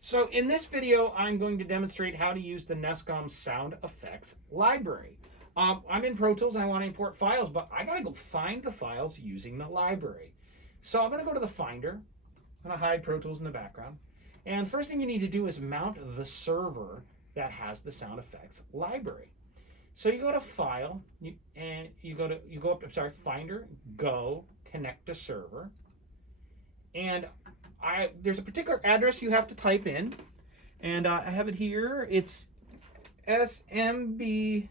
So in this video, I'm going to demonstrate how to use the Nescom sound effects library. I'm in Pro Tools and I want to import files, but I gotta go find the files using the library. So I'm gonna go to the Finder. I'm gonna hide Pro Tools in the background. And first thing you need to do is mount the server that has the sound effects library. So you go to File, Finder, Go, Connect to Server, and there's a particular address you have to type in, and I have it here. It's SMB. I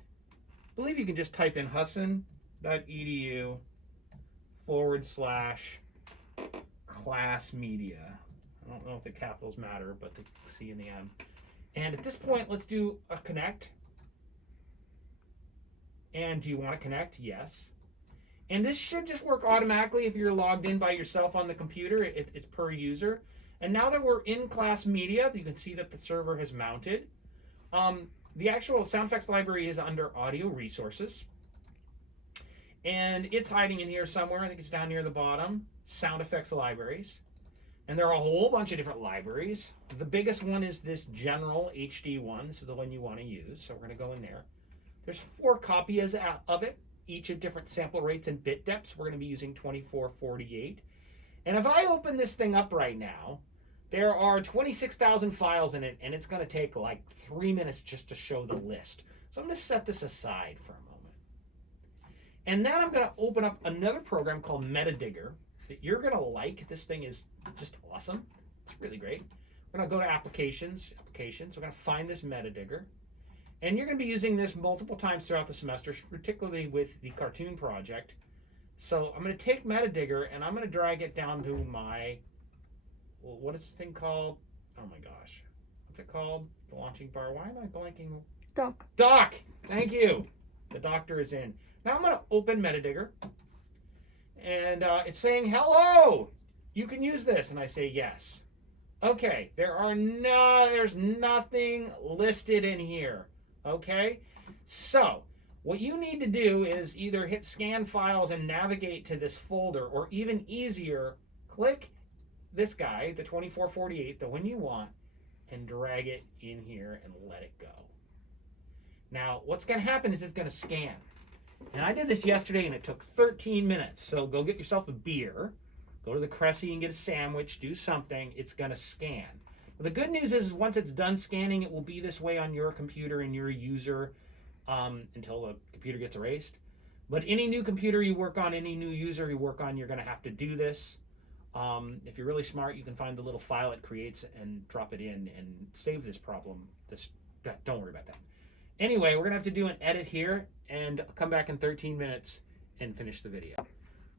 believe you can just type in husson.edu/class media. I don't know if the capitals matter, but the C and the M. And at this point, let's do a connect. And do you want to connect? Yes. And this should just work automatically if you're logged in by yourself on the computer. It's per user. And now that we're in class media, you can see that the server has mounted. The actual sound effects library is under audio resources. And it's hiding in here somewhere. I think it's down near the bottom. Sound effects libraries. And there are a whole bunch of different libraries. The biggest one is this general HD one. This is the one you want to use. So we're going to go in there. There's 4 copies of it, each at different sample rates and bit depths. We're going to be using 2448. And if I open this thing up right now, there are 26,000 files in it, and it's going to take like 3 minutes just to show the list. So I'm going to set this aside for a moment. And then I'm going to open up another program called MetaDigger that you're going to like. This thing is just awesome. It's really great. We're going to go to Applications. We're going to find this MetaDigger. And you're going to be using this multiple times throughout the semester, particularly with the cartoon project. So I'm going to take MetaDigger and I'm going to drag it down to my, well, what is this thing called? Oh my gosh. What's it called? The launching bar. Why am I blanking? Doc. Doc! Thank you. The doctor is in. Now I'm going to open MetaDigger. And it's saying, hello! You can use this. And I say yes. Okay. There's nothing listed in here. Okay, so what you need to do is either hit scan files and navigate to this folder, or even easier, click this guy, the 2448, the one you want, and drag it in here and let it go. Now, what's going to happen is it's going to scan. And I did this yesterday and it took 13 minutes. So go get yourself a beer, go to the Cressy and get a sandwich, do something. It's going to scan. But the good news is once it's done scanning, it will be this way on your computer and your user until the computer gets erased. But any new computer you work on, any new user you work on, you're going to have to do this. If you're really smart, you can find the little file it creates and drop it in and save this problem. Don't worry about that. Anyway, we're going to have to do an edit here and come back in 13 minutes and finish the video.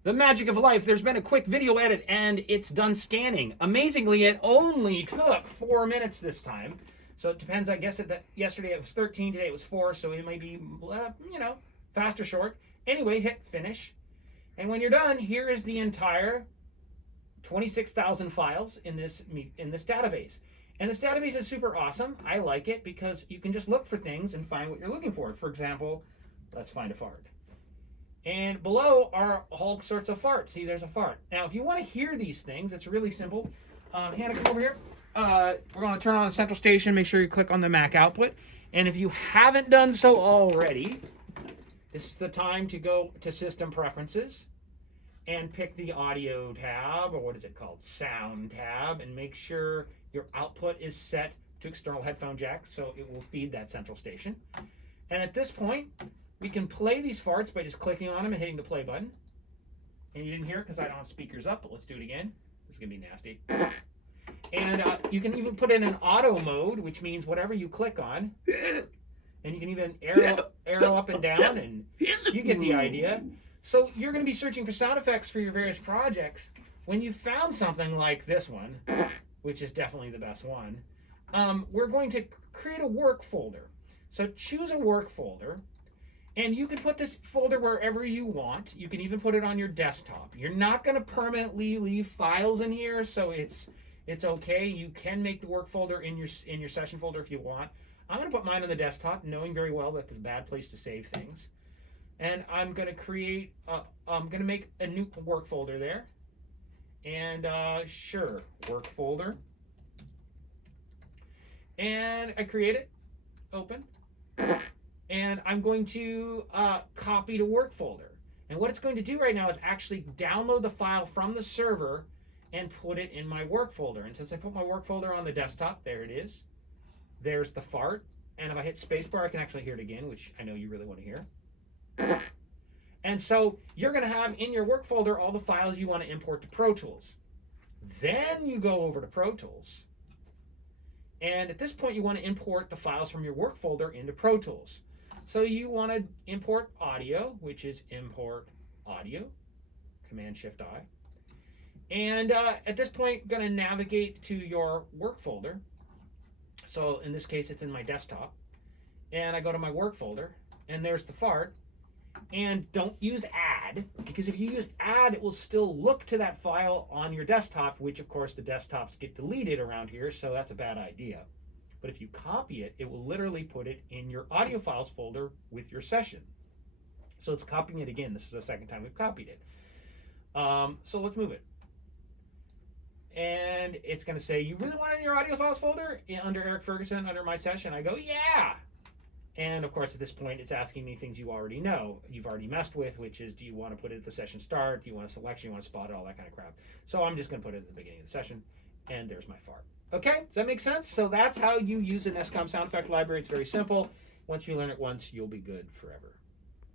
The magic of life, there's been a quick video edit and it's done scanning. Amazingly, it only took 4 minutes this time. So it depends, I guess, yesterday it was 13, today it was 4, so it might be, fast or short. Anyway, hit finish. And when you're done, here is the entire 26,000 files in this database. And this database is super awesome. I like it because you can just look for things and find what you're looking for. For example, let's find a fart. And below are all sorts of farts. See, there's a fart. Now, if you want to hear these things, it's really simple. Hannah, come over here. We're going to turn on the central station. Make sure you click on the Mac output. And if you haven't done so already, this is the time to go to System Preferences and pick the Audio tab, or what is it called? Sound tab, and make sure your output is set to external headphone jack so it will feed that central station. And at this point, we can play these farts by just clicking on them and hitting the play button. And you didn't hear it because I don't have speakers up, but let's do it again. This is going to be nasty. And you can even put it in auto mode, which means whatever you click on. And you can even arrow up and down, and you get the idea. So you're going to be searching for sound effects for your various projects. When you found something like this one, which is definitely the best one, we're going to create a work folder. So choose a work folder. And you can put this folder wherever you want. You can even put it on your desktop. You're not going to permanently leave files in here, so it's okay. You can make the work folder in your session folder if you want. I'm going to put mine on the desktop, knowing very well that it's a bad place to save things. And I'm going to create. I'm going to make a new work folder there. And sure, work folder. And I create it, open, and I'm going to copy to work folder. And what it's going to do right now is actually download the file from the server and put it in my work folder. And since I put my work folder on the desktop, there it is. There's the fart. And if I hit spacebar, I can actually hear it again, which I know you really want to hear. And so you're going to have in your work folder all the files you want to import to Pro Tools. Then you go over to Pro Tools. And at this point, you want to import the files from your work folder into Pro Tools. So you want to import audio, which is import audio, Command-Shift-I. And at this point, going to navigate to your work folder. So in this case, it's in my desktop. And I go to my work folder, and there's the fart. And don't use add, because if you use add, it will still look to that file on your desktop, which of course the desktops get deleted around here, so that's a bad idea. But if you copy it, it will literally put it in your audio files folder with your session. So it's copying it again. This is the second time we've copied it. So let's move it. And it's going to say, you really want it in your audio files folder? Under Eric Ferguson, under my session. I go, yeah. And of course, at this point, it's asking me things you already know, you've already messed with, which is, do you want to put it at the session start? Do you want a selection? You want to spot it? All that kind of crap. So I'm just going to put it at the beginning of the session. And there's my fart. Okay, does that make sense? So that's how you use an SCOM sound effect library. It's very simple. Once you learn it once, you'll be good forever.